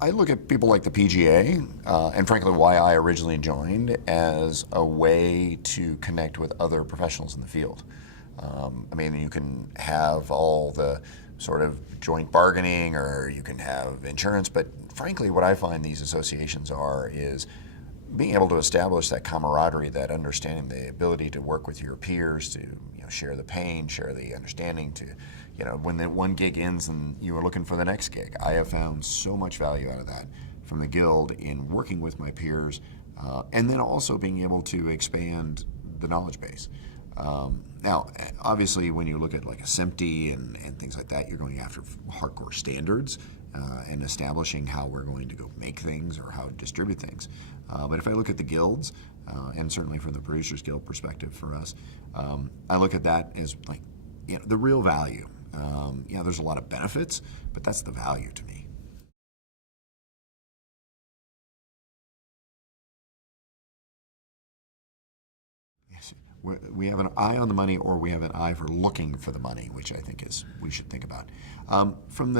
I look at people like the PGA, and frankly why I originally joined, as a way to connect with other professionals in the field. I mean, you can have all the sort of joint bargaining, or you can have insurance, but frankly what I find these associations are is being able to establish that camaraderie, that understanding, the ability to work with your peers, to share the pain, share the understanding, to when the one gig ends and you are looking for the next gig. I have found so much value out of that from the Guild in working with my peers, and then also being able to expand the knowledge base. Now, obviously, when you look at like a SMPTE and things like that, you're going after hardcore standards and establishing how we're going to go make things or how to distribute things. But if I look at the guilds, and certainly from the Producers Guild perspective for us, I look at that as like the real value. There's a lot of benefits, but that's the value to me. Yes. We have an eye on the money, or we have an eye for looking for the money, which I think is we should think about. From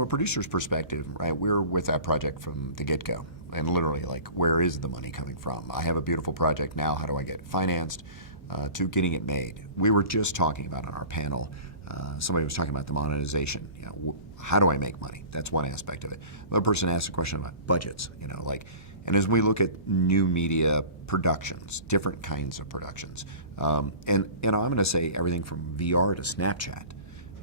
a producer's perspective, right? We're with that project from the get-go, and literally, like, where is the money coming from? I have a beautiful project now. How do I get it financed? To getting it made. We were just talking about on our panel. Somebody was talking about the monetization. How do I make money? That's one aspect of it. Another person asked a question about budgets. And as we look at new media productions, different kinds of productions, and I'm going to say everything from VR to Snapchat,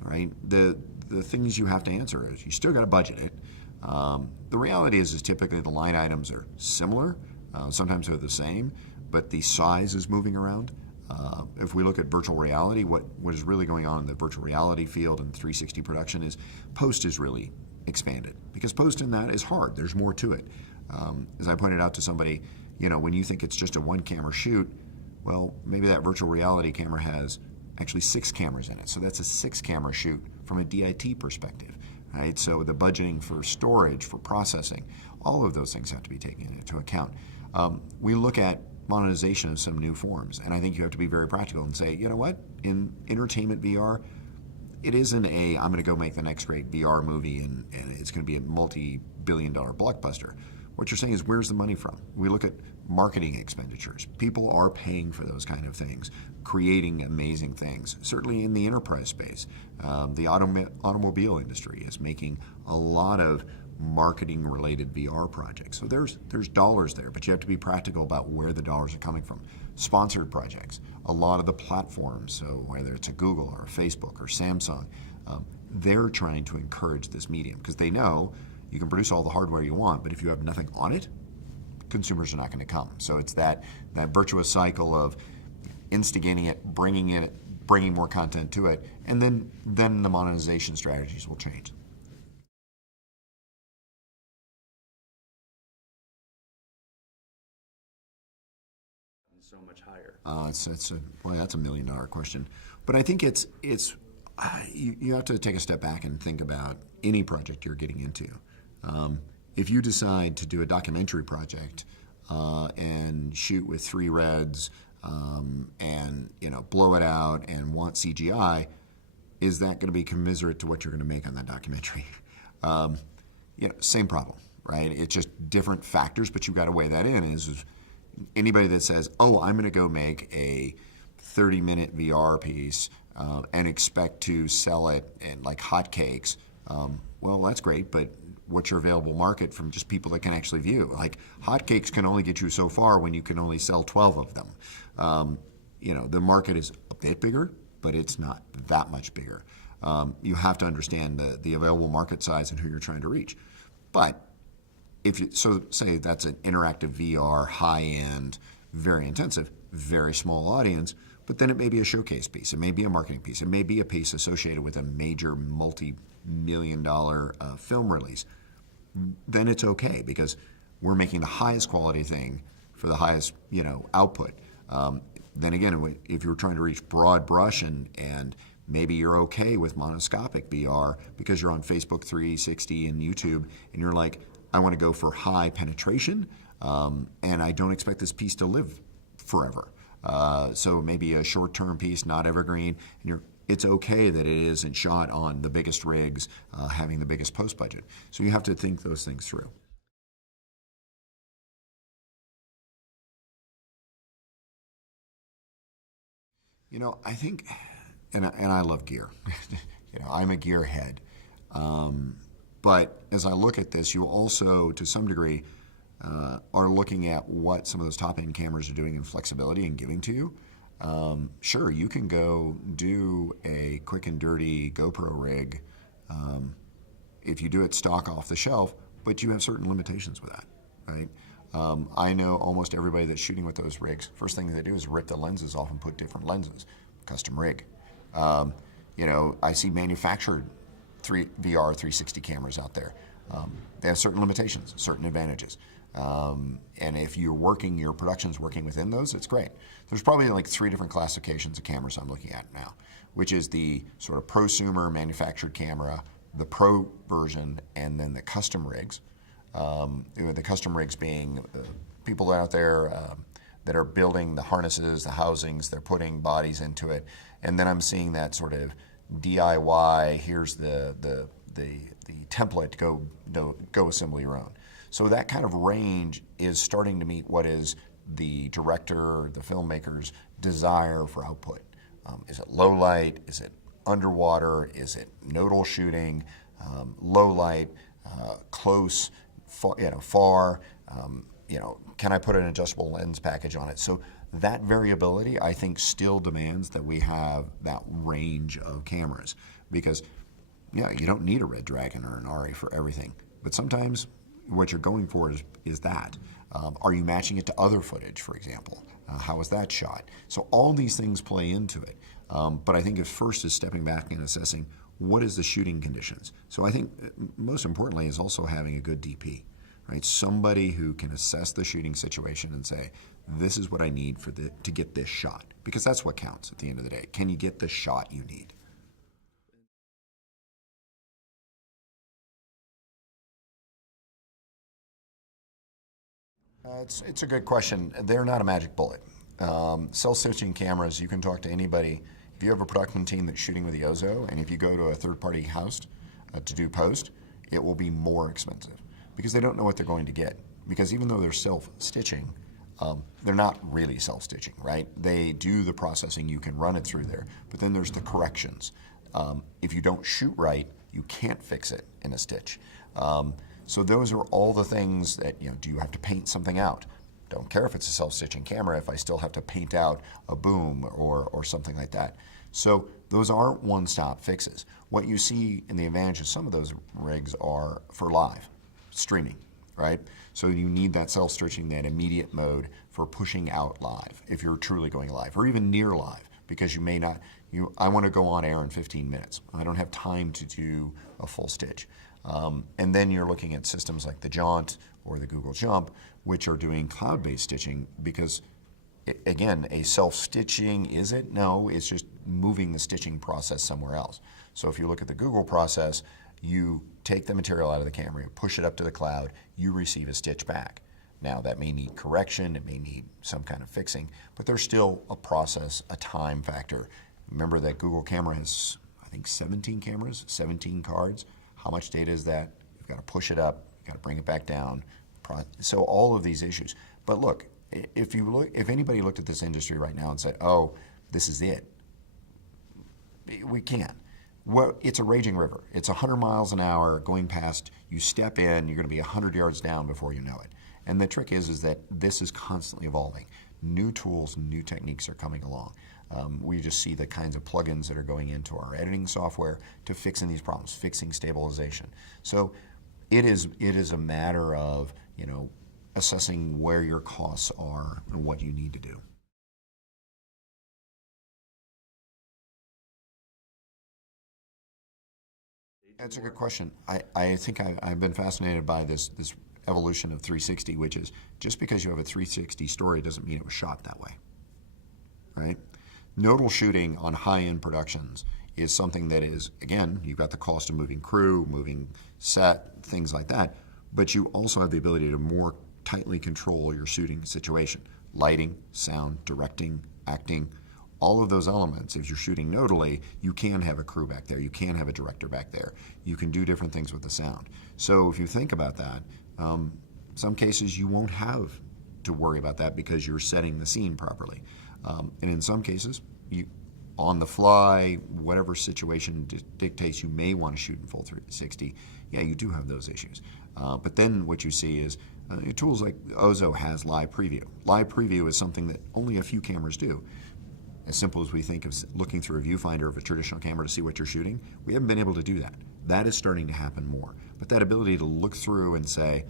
right? The things you have to answer is you still got to budget it. The reality is typically the line items are similar. Sometimes they're the same, but the size is moving around. If we look at virtual reality, what is really going on in the virtual reality field and 360 production is post is really expanded, because post in that is hard. There's more to it. As I pointed out to somebody, when you think it's just a one-camera shoot, well, maybe that virtual reality camera has actually 6 cameras in it. So that's a 6-camera shoot from a DIT perspective, right? So the budgeting for storage, for processing, all of those things have to be taken into account. We look at monetization of some new forms, and I think you have to be very practical and say, you know what, in entertainment VR, it isn't I'm going to go make the next great VR movie and it's going to be a multi-billion-dollar blockbuster. What you're saying is, where's the money from? We look at marketing expenditures. People are paying for those kind of things, creating amazing things. Certainly in the enterprise space, the automobile industry is making a lot of marketing-related VR projects. So there's dollars there, but you have to be practical about where the dollars are coming from. Sponsored projects, a lot of the platforms, so whether it's a Google or a Facebook or Samsung, they're trying to encourage this medium, because they know you can produce all the hardware you want, but if you have nothing on it, consumers are not going to come. So it's that virtuous cycle of instigating it, bringing more content to it, and then the monetization strategies will change. So much higher. That's a $1 million question, but I think you have to take a step back and think about any project you're getting into. If you decide to do a documentary project and shoot with 3 reds and blow it out and want CGI, is that going to be commensurate to what you're going to make on that documentary? Same problem, right? It's just different factors, but you've got to weigh that in. Is anybody that says, oh, I'm going to go make a 30-minute VR piece and expect to sell it in like hotcakes, well, that's great, but what's your available market from just people that can actually view? Like, hotcakes can only get you so far when you can only sell 12 of them. The market is a bit bigger, but it's not that much bigger. You have to understand the available market size and who you're trying to reach. But say that's an interactive VR, high-end, very intensive, very small audience, but then it may be a showcase piece, it may be a marketing piece, it may be a piece associated with a major multi-million-dollar film release. Then it's okay, because we're making the highest quality thing for the highest output. Then again, if you're trying to reach broad brush and maybe you're okay with monoscopic VR because you're on Facebook 360 and YouTube, and you're like, I want to go for high penetration, and I don't expect this piece to live forever. So maybe a short-term piece, not evergreen, and it's okay that it isn't shot on the biggest rigs, having the biggest post budget. So you have to think those things through. I think, and I love gear. I'm a gearhead. But as I look at this, you also, to some degree, are looking at what some of those top-end cameras are doing in flexibility and giving to you. Sure, you can go do a quick and dirty GoPro rig if you do it stock off the shelf, but you have certain limitations with that, right? I know almost everybody that's shooting with those rigs, first thing they do is rip the lenses off and put different lenses, custom rig. I see manufactured VR 360 cameras out there. They have certain limitations, certain advantages. And if your production's working within those, it's great. There's probably like 3 different classifications of cameras I'm looking at now, which is the sort of prosumer manufactured camera, the pro version, and then the custom rigs. The custom rigs being people out there that are building the harnesses, the housings, they're putting bodies into it. And then I'm seeing that sort of DIY, here's the template, go assemble your own. So that kind of range is starting to meet what is the director, the filmmaker's desire for output. Is it low light? Is it underwater? Is it nodal shooting? Low light, close, far? Can I put an adjustable lens package on it? So that variability, I think, still demands that we have that range of cameras because, you don't need a Red Dragon or an Ari for everything, but sometimes what you're going for is that. Are you matching it to other footage, for example? How is that shot? So all these things play into it. But I think it first is stepping back and assessing what is the shooting conditions. So I think most importantly is also having a good DP, right? Somebody who can assess the shooting situation and say, this is what I need to get this shot. Because that's what counts at the end of the day. Can you get the shot you need? It's a good question. They're not a magic bullet. Self-stitching cameras, you can talk to anybody. If you have a production team that's shooting with the Ozo, and if you go to a third-party house to do post, it will be more expensive because they don't know what they're going to get. Because even though they're self-stitching, they're not really self-stitching, right? They do the processing, you can run it through there, but then there's the corrections. If you don't shoot right, you can't fix it in a stitch. So those are all the things that, do you have to paint something out? Don't care if it's a self-stitching camera if I still have to paint out a boom or something like that. So those aren't one-stop fixes. What you see in the advantage of some of those rigs are for live streaming, right? So you need that self-stitching, that immediate mode for pushing out live if you're truly going live or even near live because you may not, I want to go on air in 15 minutes. I don't have time to do a full stitch. And then you're looking at systems like the Jaunt or the Google Jump, which are doing cloud-based stitching because, again, a self-stitching, is it? No, it's just moving the stitching process somewhere else. So if you look at the Google process, you take the material out of the camera, you push it up to the cloud, you receive a stitch back. Now, that may need correction, it may need some kind of fixing, but there's still a process, a time factor. Remember that Google camera has, I think, 17 cameras, 17 cards. How much data is that? You've got to push it up, you've got to bring it back down. So all of these issues. But look, if anybody looked at this industry right now and said, oh, this is it, we can't. Well, it's a raging river. It's 100 miles an hour going past, you step in, you're going to be 100 yards down before you know it. And the trick is that this is constantly evolving. New tools, new techniques are coming along. We just see the kinds of plugins that are going into our editing software to fixing these problems, fixing stabilization. So it is a matter of, assessing where your costs are and what you need to do. That's a good question. I think I've been fascinated by this evolution of 360, which is just because you have a 360 story doesn't mean it was shot that way, right? Nodal shooting on high-end productions is something that is, again, you've got the cost of moving crew, moving set, things like that, but you also have the ability to more tightly control your shooting situation. Lighting, sound, directing, acting, all of those elements, if you're shooting nodally, you can have a crew back there, you can have a director back there, you can do different things with the sound. So if you think about that, some cases you won't have to worry about that because you're setting the scene properly. And in some cases, you, on the fly, whatever situation dictates you may want to shoot in full 360, yeah, you do have those issues. But then what you see is tools like Ozo has live preview. Live preview is something that only a few cameras do. As simple as we think of looking through a viewfinder of a traditional camera to see what you're shooting, we haven't been able to do that. That is starting to happen more. But that ability to look through and say,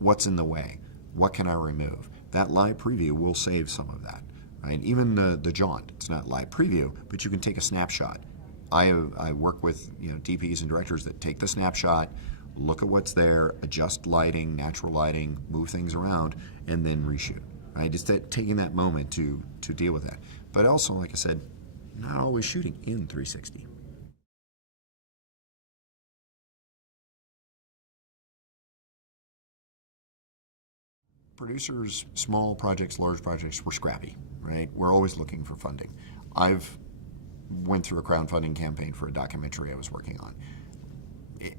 what's in the way? What can I remove? That live preview will save some of that. Right? Even the jaunt, it's not live preview, but you can take a snapshot. I work with DPs and directors that take the snapshot, look at what's there, adjust lighting, natural lighting, move things around, and then reshoot. Right? Just taking that moment to deal with that. But also, like I said, not always shooting in 360. Producers, small projects, large projects, we're scrappy, right? We're always looking for funding. I've went through a crowdfunding campaign for a documentary I was working on.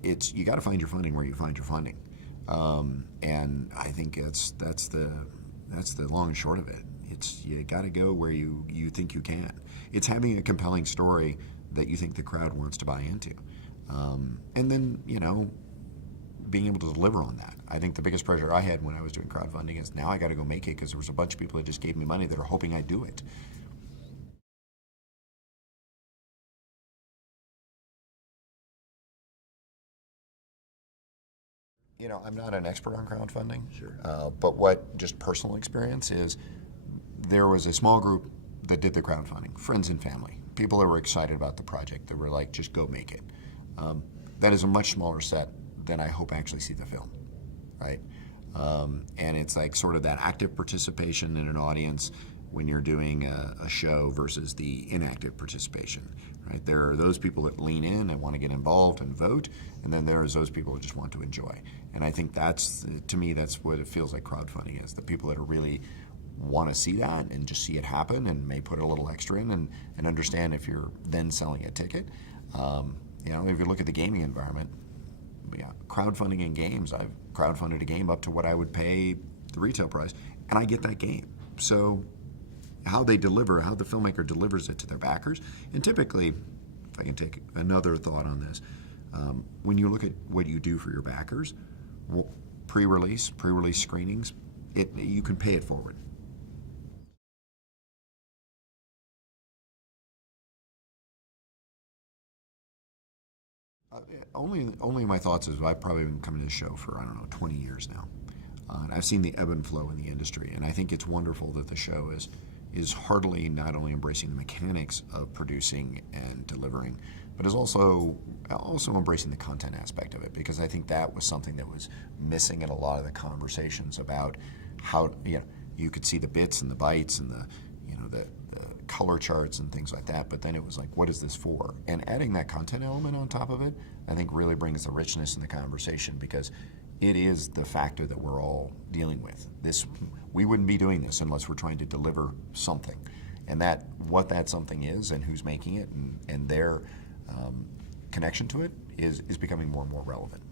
It's you got to find your funding where you find your funding, and I think that's the long and short of it. It's you got to go where you think you can. It's having a compelling story that you think the crowd wants to buy into, and then being able to deliver on that. I think the biggest pressure I had when I was doing crowdfunding is now I got to go make it because there was a bunch of people that just gave me money that are hoping I do it. I'm not an expert on crowdfunding, Sure. But what just personal experience is, there was a small group that did the crowdfunding, friends and family, people that were excited about the project, that were like, just go make it. That is a much smaller set than I hope actually see the film, right? And it's like sort of that active participation in an audience when you're doing a show versus the inactive participation, right? There are those people that lean in and want to get involved and vote, and then there's those people who just want to enjoy. And I think to me, that's what it feels like crowdfunding is, the people that are really want to see that and just see it happen and may put a little extra in and understand if you're then selling a ticket. If you look at the gaming environment, crowdfunding in games, I've crowdfunded a game up to what I would pay the retail price, and I get that game. So how the filmmaker delivers it to their backers, and typically, if I can take another thought on this, when you look at what you do for your backers, pre-release screenings, you can pay it forward. Only my thoughts is I've probably been coming to the show for, 20 years now. And I've seen the ebb and flow in the industry, and I think it's wonderful that the show is heartily not only embracing the mechanics of producing and delivering, but is also embracing the content aspect of it, because I think that was something that was missing in a lot of the conversations about how you could see the bits and the bytes and the color charts and things like that, but then it was like, what is this for? And adding that content element on top of it, I think really brings the richness in the conversation, because it is the factor that we're all dealing with. We wouldn't be doing this unless we're trying to deliver something. And what that something is and who's making it and their connection to it is becoming more and more relevant.